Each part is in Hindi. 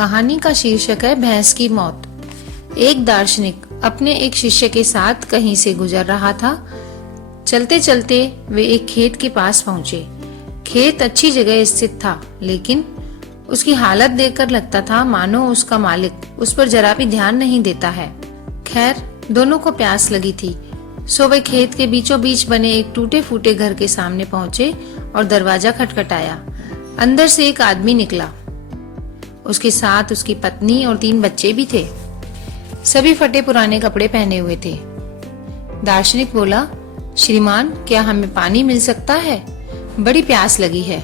कहानी का शीर्षक है भैंस की मौत। एक दार्शनिक अपने एक शिष्य के साथ कहीं से गुजर रहा था। चलते चलते वे एक खेत के पास पहुंचे। खेत अच्छी जगह स्थित था, लेकिन उसकी हालत देखकर लगता था मानो उसका मालिक उस पर जरा भी ध्यान नहीं देता है। खैर, दोनों को प्यास लगी थी, सो वे खेत के बीचों बीच बने एक टूटे फूटे घर के सामने पहुंचे और दरवाजा खटखटाया। अंदर से एक आदमी निकला। उसके साथ उसकी पत्नी और 3 बच्चे भी थे। सभी फटे पुराने कपड़े पहने हुए थे। दार्शनिक बोला, श्रीमान, क्या हमें पानी मिल सकता है? बड़ी प्यास लगी है।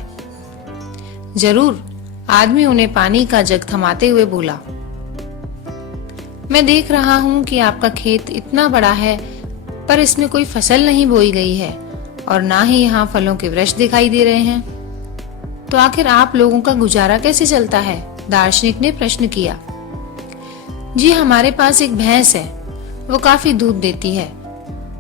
जरूर, आदमी उन्हें पानी का जग थमाते हुए बोला। मैं देख रहा हूँ कि आपका खेत इतना बड़ा है, पर इसमें कोई फसल नहीं बोई गई है और ना ही यहाँ फलों के वृक्ष दिखाई दे रहे हैं। तो आखिर आप लोगों का गुजारा कैसे चलता है? दार्शनिक ने प्रश्न किया। जी, हमारे पास एक भैंस है, वो काफी दूध देती है।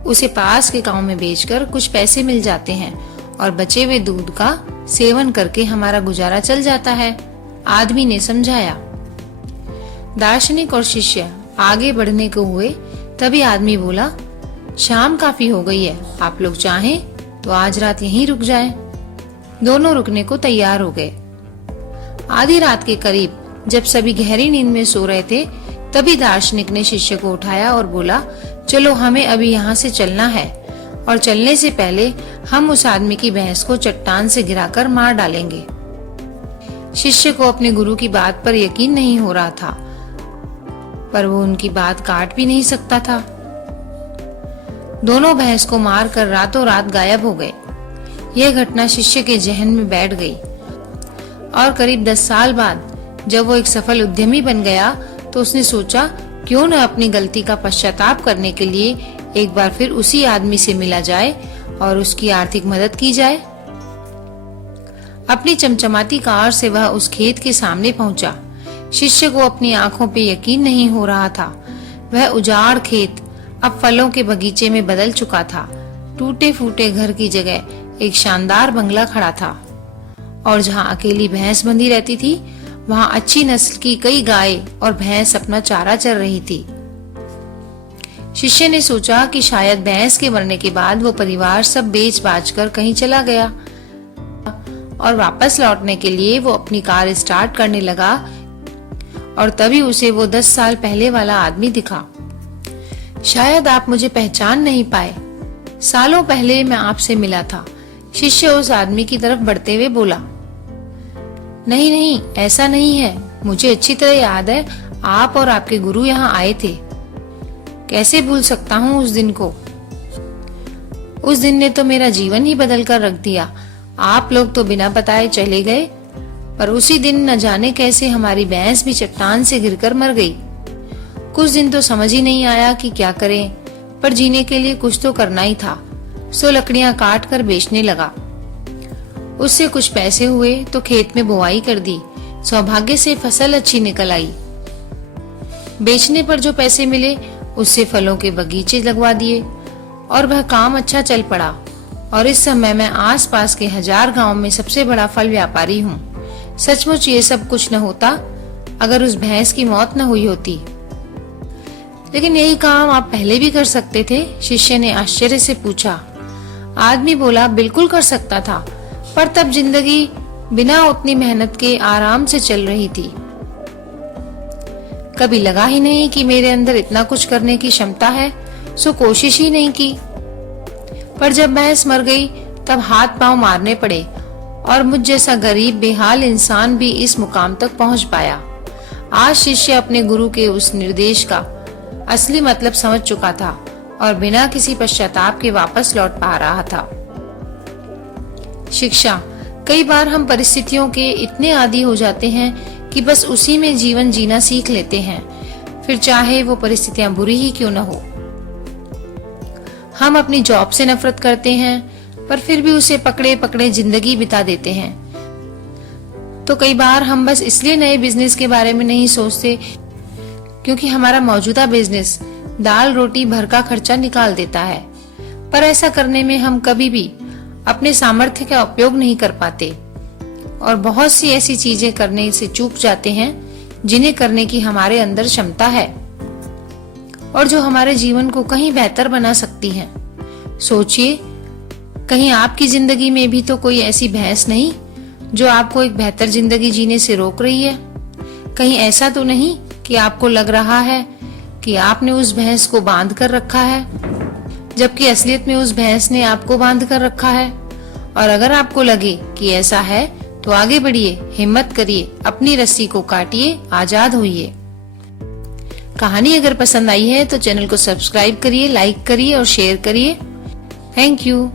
उसे पास के गांव में बेचकर कुछ पैसे मिल जाते हैं और बचे हुए दूध का सेवन करके हमारा गुजारा चल जाता है, आदमी ने समझाया। दार्शनिक और शिष्य आगे बढ़ने को हुए, तभी आदमी बोला, शाम काफी हो गई है, आप लोग चाहें तो आज रात यहीं रुक जाएं। दोनों रुकने को तैयार हो गए। आधी रात के करीब जब सभी गहरी नींद में सो रहे थे, तभी दार्शनिक ने शिष्य को उठाया और बोला, चलो हमें अभी यहाँ से चलना है और चलने से पहले हम उस आदमी की भैंस को चट्टान से गिराकर मार डालेंगे। शिष्य को अपने गुरु की बात पर यकीन नहीं हो रहा था, पर वो उनकी बात काट भी नहीं सकता था। दोनों भैंस को मारकर रातों रात गायब हो गए। यह घटना शिष्य के जहन में बैठ गई और करीब 10 साल बाद जब वो एक सफल उद्यमी बन गया, तो उसने सोचा, क्यों न अपनी गलती का पश्चाताप करने के लिए एक बार फिर उसी आदमी से मिला जाए और उसकी आर्थिक मदद की जाए। अपनी चमचमाती कार से वह उस खेत के सामने पहुंचा। शिष्य को अपनी आंखों पे यकीन नहीं हो रहा था। वह उजाड़ खेत अब फलों के बगीचे में बदल चुका था। टूटे फूटे घर की जगह एक शानदार बंगला खड़ा था और जहां अकेली भैंस बंधी रहती थी, वहां अच्छी नस्ल की कई गाय और भैंस अपना चारा चर रही थी। शिष्य ने सोचा कि शायद भैंस के मरने के बाद वो परिवार सब बेच बाच कर कहीं चला गया और वापस लौटने के लिए वो अपनी कार स्टार्ट करने लगा और तभी उसे वो 10 साल पहले वाला आदमी दिखा। शायद आप मुझे पहचान नहीं पाए, सालों पहले मैं आपसे मिला था। शिष्य उस आदमी की तरफ बढ़ते हुए बोला। नहीं नहीं, ऐसा नहीं है, मुझे अच्छी तरह याद है, आप और आपके गुरु यहाँ आए थे। कैसे भूल सकता हूँ उस दिन को? उस दिन ने तो मेरा जीवन ही बदल कर रख दिया। आप लोग तो बिना बताए चले गए, पर उसी दिन न जाने कैसे हमारी भैंस भी चट्टान से गिरकर मर गई। कुछ दिन तो समझ ही नहीं आया कि क्या करें, पर जीने के लिए कुछ तो करना ही था, सो लकड़ियां काट कर बेचने लगा। उससे कुछ पैसे हुए तो खेत में बुआई कर दी। सौभाग्य से फसल अच्छी निकल आई। बेचने पर जो पैसे मिले उससे फलों के बगीचे लगवा दिए और वह काम अच्छा चल पड़ा और इस समय मैं आसपास के 1000 गांव में सबसे बड़ा फल व्यापारी हूँ। सचमुच ये सब कुछ न होता अगर उस भैंस की मौत न हुई होती। लेकिन यही काम आप पहले भी कर सकते थे? शिष्य ने आश्चर्य से पूछा। आदमी बोला, बिल्कुल कर सकता था, पर तब जिंदगी बिना उतनी मेहनत के आराम से चल रही थी। कभी लगा ही नहीं कि मेरे अंदर इतना कुछ करने की क्षमता है, सो कोशिश ही नहीं की। पर जब भैंस मर गई तब हाथ पांव मारने पड़े और मुझ जैसा गरीब बेहाल इंसान भी इस मुकाम तक पहुंच पाया। आज शिष्य अपने गुरु के उस निर्देश का असली मतलब समझ चुका था और बिना किसी पश्चाताप के वापस लौट पा रहा था। शिक्षा। कई बार हम परिस्थितियों के इतने आदी हो जाते हैं कि बस उसी में जीवन जीना सीख लेते हैं, फिर चाहे वो परिस्थितियां बुरी ही क्यों न हो। हम अपनी जॉब से नफरत करते हैं, पर फिर भी उसे पकड़े पकड़े जिंदगी बिता देते हैं। तो कई बार हम बस इसलिए नए बिजनेस के बारे में नहीं सोचते क्योंकि हमारा मौजूदा बिजनेस दाल रोटी भर का खर्चा निकाल देता है, पर ऐसा करने में हम कभी भी अपने सामर्थ्य का उपयोग नहीं कर पाते और बहुत सी ऐसी चीजें करने से चूक जाते हैं जिन्हें करने की हमारे अंदर क्षमता है और जो हमारे जीवन को कहीं बेहतर बना सकती हैं। सोचिए, कहीं आपकी जिंदगी में भी तो कोई ऐसी भैंस नहीं जो आपको एक बेहतर जिंदगी जीने से रोक रही है। कहीं ऐसा तो नहीं कि आपको लग रहा है कि आपने उस भैंस को बांध कर रखा है, जबकि असलियत में उस भैंस ने आपको बांध कर रखा है। और अगर आपको लगे कि ऐसा है तो आगे बढ़िए, हिम्मत करिए, अपनी रस्सी को काटिए, आजाद होइए। कहानी अगर पसंद आई है तो चैनल को सब्सक्राइब करिए, लाइक करिए और शेयर करिए। Thank you.